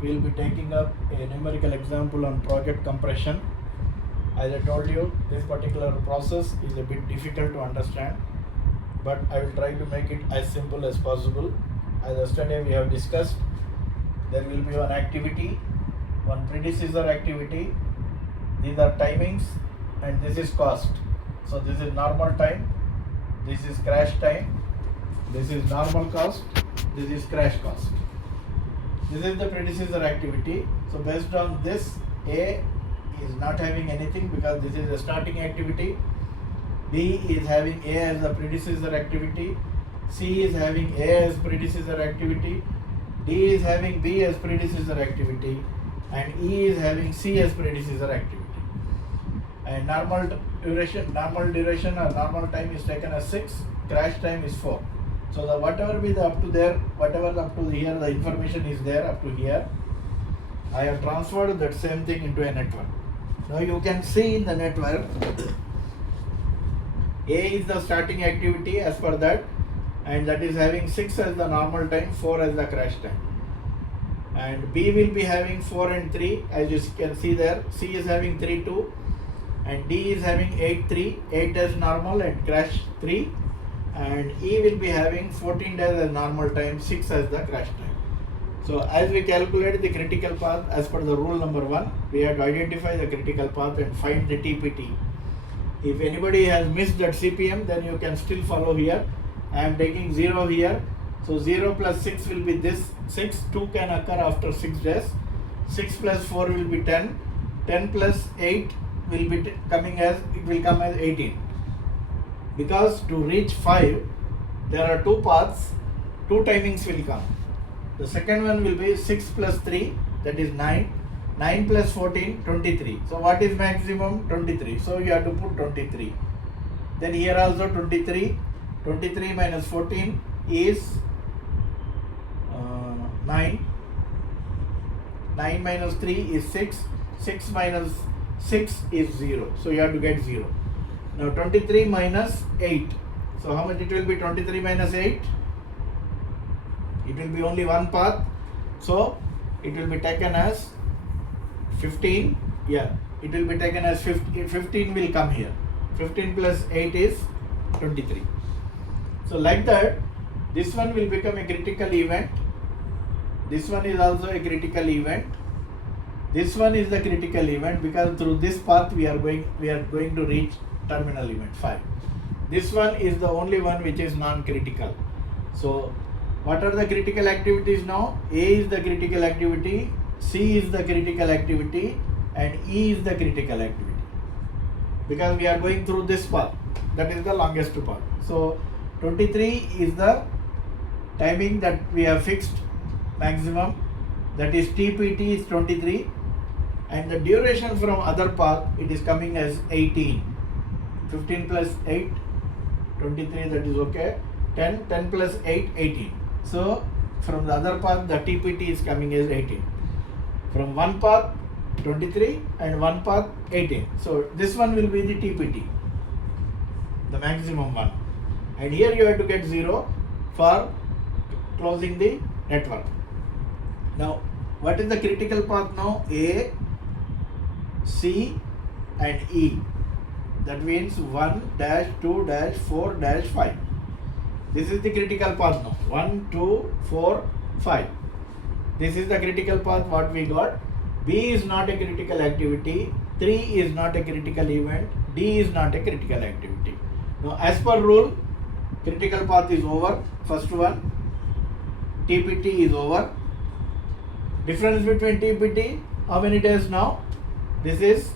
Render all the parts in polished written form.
we will be taking up a numerical example on project compression. As I told you, this particular process is a bit difficult to understand, but I will try to make it as simple as possible. As yesterday we have discussed, there will be one activity, one predecessor activity. These are timings and this is cost. So this is normal time, this is crash time, this is normal cost, this is crash cost. This is the predecessor activity. So based on this, A is not having anything because this is a starting activity. B is having A as the predecessor activity. C is having A as predecessor activity. D is having B as predecessor activity. And E is having C as predecessor activity. And normal duration or normal time is taken as 6, crash time is 4. So the whatever be the up to there, whatever up to here, the information is there up to here. I have transferred that same thing into a network. Now you can see in the network, A is the starting activity as per that, and that is having 6 as the normal time, 4 as the crash time. And B will be having 4 and 3, as you can see there. C is having 3, 2, and D is having 8, 3, 8 as normal and crash 3. And E will be having 14 days as normal time, 6 as the crash time. So as we calculate the critical path as per the rule number 1, we have to identify the critical path and find the TPT. If anybody has missed that CPM, then you can still follow here. I am taking 0 here. So 0 plus 6 will be this 6, 2 can occur after 6 days. 6 plus 4 will be 10. 10 plus 8 will be come as 18. Because to reach 5, there are 2 paths, 2 timings will come. The second one will be 6 plus 3, that is 9. 9 plus 14, 23. So what is maximum? 23. So you have to put 23. Then here also 23. 23 minus 14 is 9. 9 minus 3 is 6. 6 minus 6 is 0. So you have to get 0. Now 23 minus 8. So how much it will be? 23 minus 8? It will be only one path. So it will be taken as 15. Yeah, it will be taken as 15. 15 will come here. 15 plus 8 is 23. So like that, this one will become a critical event. This one is also a critical event. This one is the critical event because through this path we are going to reach terminal event 5. This one is the only one which is non-critical. So what are the critical activities now? A is the critical activity, C is the critical activity, and E is the critical activity. Because we are going through this path, that is the longest path. So 23 is the timing that we have fixed maximum, that is TPT is 23, and the duration from other path, it is coming as 18. 15 plus 8, 23, that is okay. 10, 10 plus 8, 18. So from the other path, the TPT is coming as 18. From one path, 23, and one path, 18. So this one will be the TPT, the maximum one. And here you have to get 0 for closing the network. Now, what is the critical path now? A, C, and E. That means 1 dash 2 dash 4 dash 5. This is the critical path now. 1, 2, 4, 5. This is the critical path what we got. B is not a critical activity. 3 is not a critical event. D is not a critical activity. Now as per rule, critical path is over. First one. TPT is over. Difference between TPT, how many days now? This is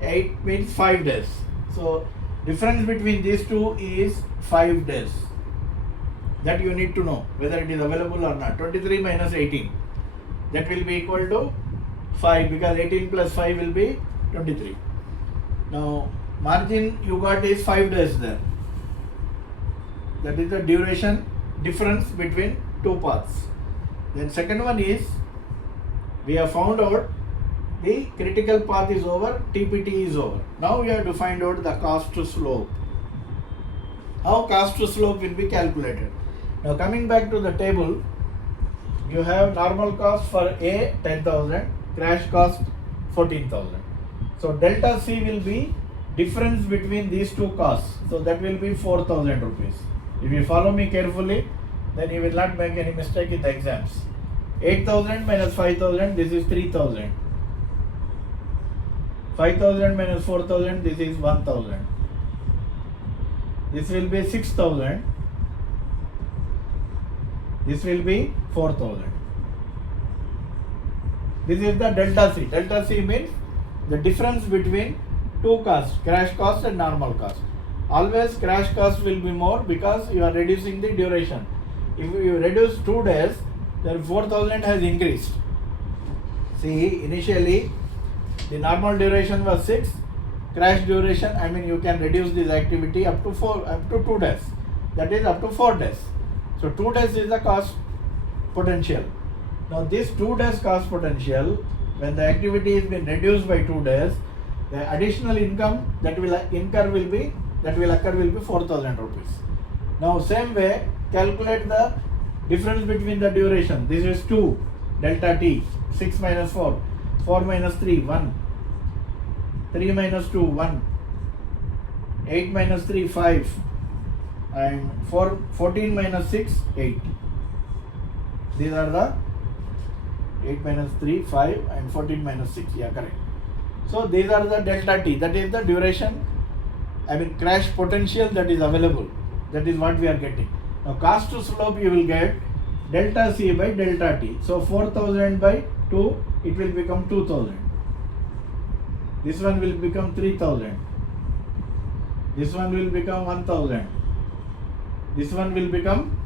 8 means 5 days. So difference between these two is 5 days. That you need to know whether it is available or not. 23 minus 18. That will be equal to 5 because 18 plus 5 will be 23. Now margin you got is 5 days there. That is the duration difference between two paths. Then second one is, we have found out the critical path is over, TPT is over. Now we have to find out the cost to slope. How cost to slope will be calculated. Now coming back to the table, you have normal cost for A 10,000, crash cost 14,000. So delta C will be difference between these two costs. So that will be 4,000 rupees. If you follow me carefully, then you will not make any mistake in the exams. 8,000 minus 5,000, this is 3,000. 5,000 minus 4,000, this is 1,000. This will be 6,000. This will be 4,000. This is the delta C. Delta C means the difference between two costs, crash cost and normal cost. Always crash cost will be more because you are reducing the duration. If you reduce 2 days, then 4,000 has increased. See, initially the normal duration was 6, crash duration, I mean you can reduce this activity up to 2 days. That is up to 4 days. So 2 days is the cost potential. Now this 2 days cost potential, when the activity has been reduced by 2 days, the additional income that will occur will be 4,000 rupees. Now same way, calculate the difference between the duration. This is 2, delta T, 6 minus 4, 4 minus 3, 1, 3 minus 2, 1, 8 minus 3, 5, and 14 minus 6, 8. These are the 8 minus 3, 5, and 14 minus 6. Yeah, correct. So these are the delta T, that is the duration, I mean crash potential that is available. That is what we are getting. Now cost to slope you will get delta C by delta T. So 4,000 by 2, it will become 2,000. This one will become 3,000. This one will become 1,000. This one will become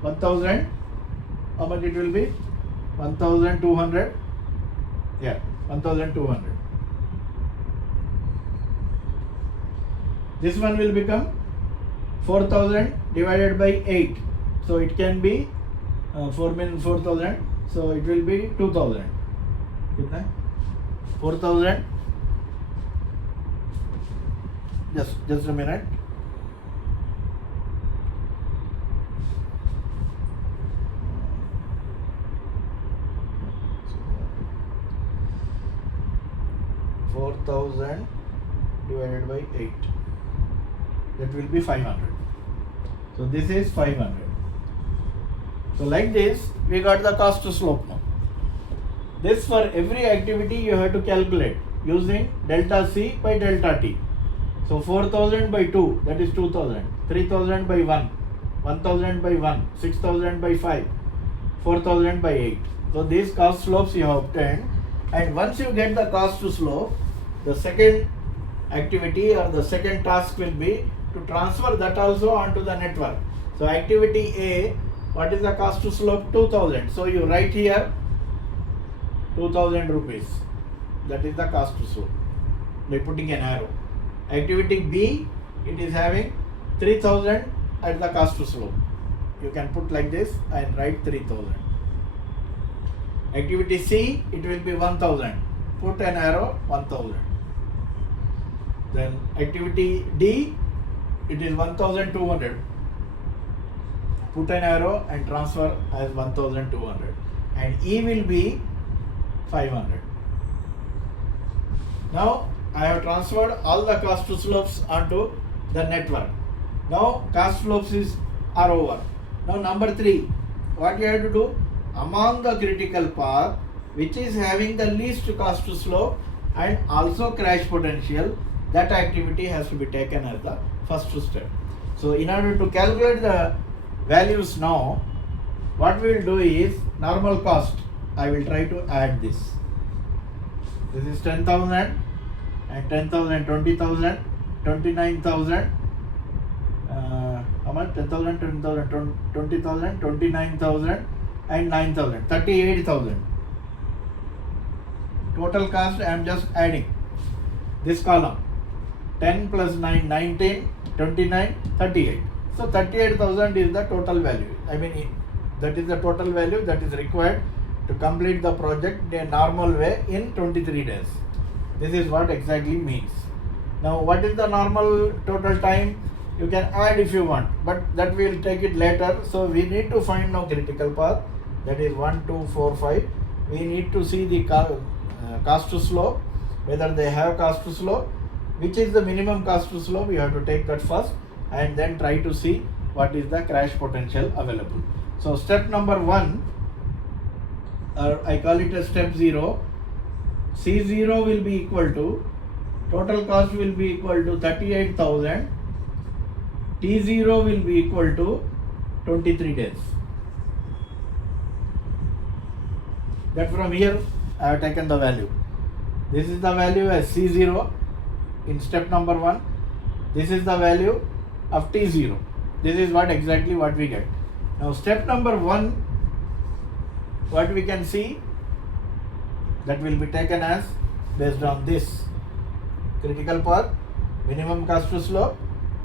1,000. How much it will be? 1,200. Yeah, 1,200. This one will become 4,000 divided by 8. So it can be 4 minus 4,000. So it will be 2,000. 4,000. Just a minute. $4,000 divided by 8. That will be 500. So this is 500. So like this, we got the cost to slope now. This for every activity you have to calculate using delta C by delta T. So 4,000 by 2, that is 2,000. 3,000 by 1, 1,000 by 1, 6,000 by 5, 4,000 by 8. So these cost slopes you have obtained, and once you get the cost to slope, the second activity or the second task will be to transfer that also onto the network. So activity A, what is the cost to slope? 2,000. So you write here 2,000 rupees. That is the cost to slope by putting an arrow. Activity B, it is having 3,000 at the cost to slope. You can put like this and write 3,000. Activity C, it will be 1,000. Put an arrow 1,000. Then activity D, it is 1,200. Put an arrow and transfer as 1,200. And E will be 500. Now I have transferred all the cost to slopes onto the network. Now cost slopes are over. Now number 3, what you have to do? Among the critical path which is having the least cost to slope and also crash potential, that activity has to be taken as the first step. So in order to calculate the values now, what we will do is normal cost. I will try to add this. This is 10,000 and 10,000, 20,000, 29,000. How much? 10,000, 10,000, 20,000, 29,000 and 9,000, 38,000. Total cost I am just adding this column. 10 plus 9, 19, 29, 38. So 38,000 is the total value. I mean, that is the total value that is required to complete the project in a normal way in 23 days. This is what exactly means. Now, what is the normal total time? You can add if you want, but that we will take it later. So we need to find now critical path. that is 1, 2, 4, 5. We need to see the cost to slope, whether they have cost to slope, which is the minimum cost to slope. We have to take that first and then try to see what is the crash potential available. So step number 1, or I call it as step 0, C0 will be equal to, total cost will be equal to 38,000, T0 will be equal to 23 days. That from here I have taken the value. This is the value as C0 in step number 1. This is the value of T0. This is exactly what we get. Now step number 1, what we can see, that will be taken as based on this critical path, minimum cost to slope,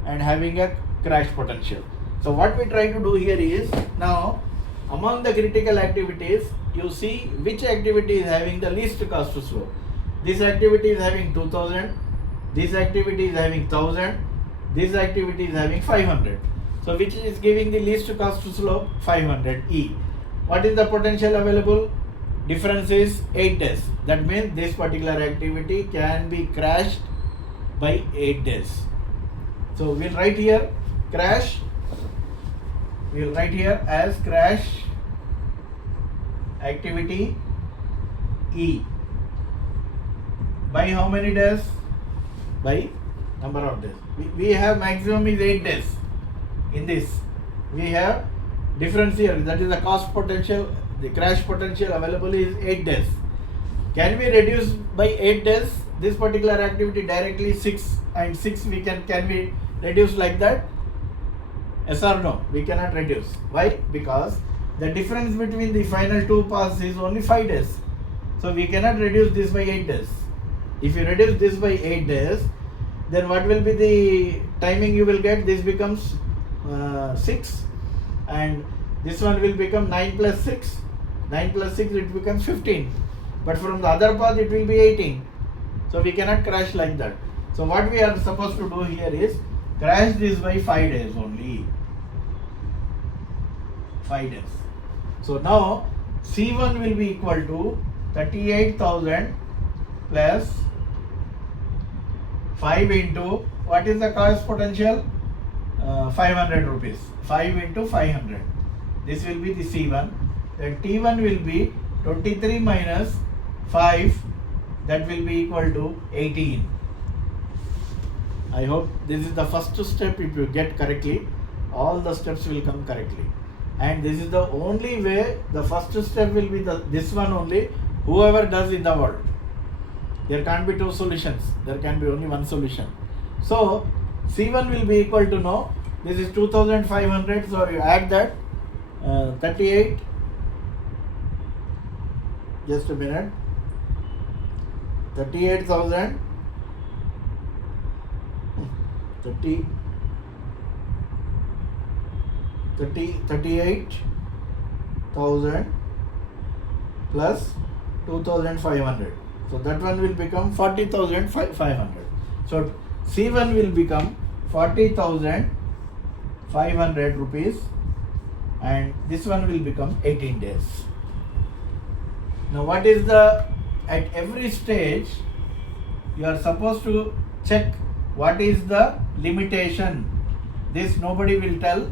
and having a crash potential. So what we try to do here is, now among the critical activities, you see which activity is having the least cost to slope. This activity is having 2000, this activity is having 1000, this activity is having 500. So which is giving the least cost to slope? 500 E. What is the potential available? Difference is 8 days. That means this particular activity can be crashed by 8 days. So we'll write here crash. We'll write here as crash activity E. By how many days? By number of days. We have maximum is 8 days. In this, we have difference here. That is the cost potential. The crash potential available is 8 days. Can we reduce by 8 days this particular activity directly 6 and 6 we can we reduce like that? Yes or no? We cannot reduce. Why? Because the difference between the final two paths is only 5 days. So we cannot reduce this by 8 days. If you reduce this by 8 days, then what will be the timing you will get? This becomes 6 and this one will become 9 plus 6. 9 plus 6 it becomes 15. But from the other path it will be 18. So we cannot crash like that. So what we are supposed to do here is crash this by 5 days only. 5 days. So now C1 will be equal to 38,000 plus 5 into, what is the cost potential? 500 rupees. 5 into 500. This will be the C1. Then T1 will be 23 minus 5. That will be equal to 18. I hope this is the first step. If you get correctly, all the steps will come correctly. And this is the only way. The first step will be this one only. Whoever does in the world. There can't be two solutions. There can be only one solution. So C1 will be equal to, no, this is 2500. So you add that 38. Just a minute. 38,000. 38,000 plus 2,500. So that one will become 40,500. So C1 will become 40,500 rupees and this one will become 18 days. Now what is at every stage you are supposed to check what is the limitation. This nobody will tell.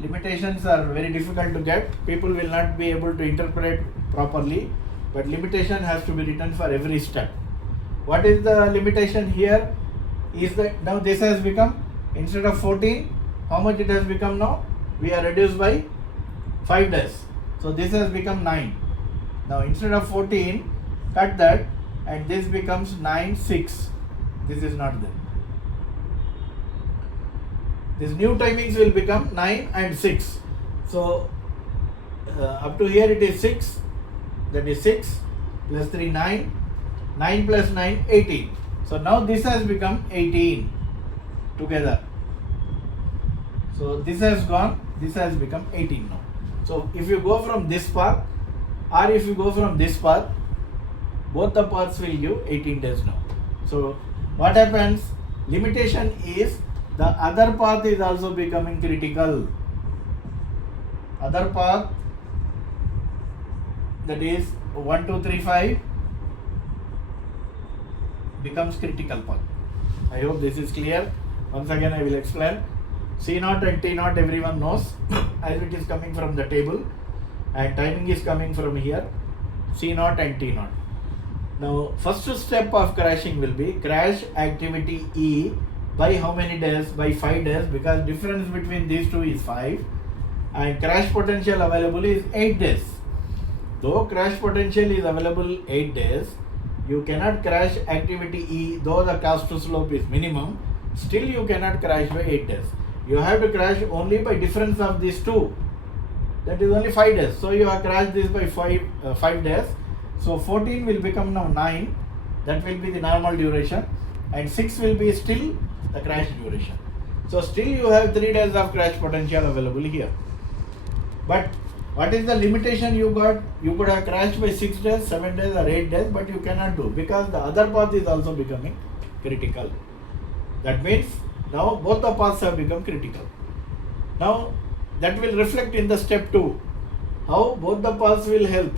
Limitations are very difficult to get. People will not be able to interpret properly, but limitation has to be written for every step. What is the limitation here? Is that now this has become, instead of 14, how much it has become now? We are reduced by 5 days. So this has become 9. Now instead of 14, cut that and this becomes 9, 6. This is not there. These new timings will become 9 and 6. So up to here it is 6. That is 6 plus 3, 9. 9 plus 9, 18. So now this has become 18 together. So this has gone, this has become 18 now. So if you go from this path or if you go from this path, both the paths will give 18 days now. So what happens? Limitation is the other path is also becoming critical. Other path that is 1, 2, 3, 5 becomes critical path. I hope this is clear. Once again I will explain. C0 and T0 everyone knows as it is coming from the table, and timing is coming from here, C0 and T0. Now first step of crashing will be crash activity E by how many days? By 5 days, because difference between these two is 5, and crash potential available is 8 days. Though crash potential is available 8 days, you cannot crash activity E, though the cost to slope is minimum, still you cannot crash by 8 days. You have to crash only by difference of these two, that is only 5 days. So you have crashed this by 5 days. So 14 will become now 9, that will be the normal duration, and 6 will be still the crash duration. So still you have 3 days of crash potential available here. But what is the limitation you got? You could have crashed by 6 days, 7 days or 8 days, but you cannot do, because the other path is also becoming critical. That means now both the paths have become critical. Now that will reflect in the step 2, how both the paths will help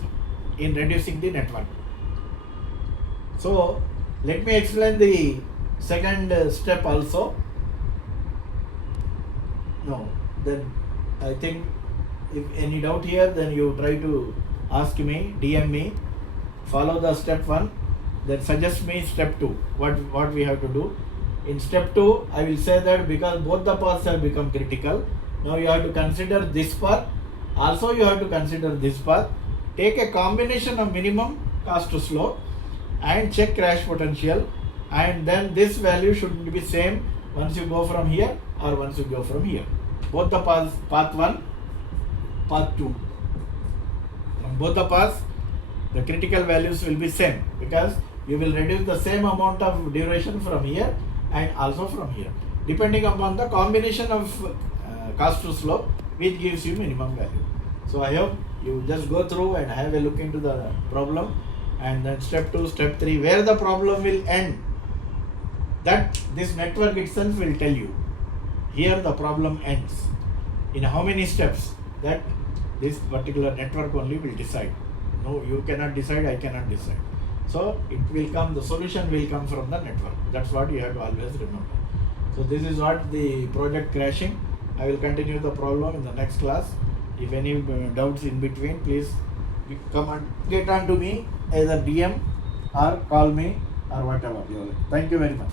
in reducing the network. So let me explain the second step also. No, then I think if any doubt here, then you try to ask me, DM me, follow the step 1, then suggest me step 2, what we have to do. In step 2, I will say that because both the paths have become critical, now you have to consider this path, also you have to consider this path, take a combination of minimum cost to slope and check crash potential, and then this value should be same once you go from here or once you go from here. Both the paths, path 1, path 2. From both the paths, the critical values will be same, because you will reduce the same amount of duration from here and also from here, depending upon the combination of cost to slope, which gives you minimum value. So I hope you just go through and have a look into the problem, and then step 2, step 3, where the problem will end, that this network itself will tell you. Here the problem ends. In how many steps, that this particular network only will decide. No, you cannot decide, I cannot decide. So it will come, the solution will come from the network. That's what you have to always remember. So this is what the project crashing. I will continue the problem in the next class. If any doubts in between, please come and get on to me, either DM or call me or whatever. Thank you very much.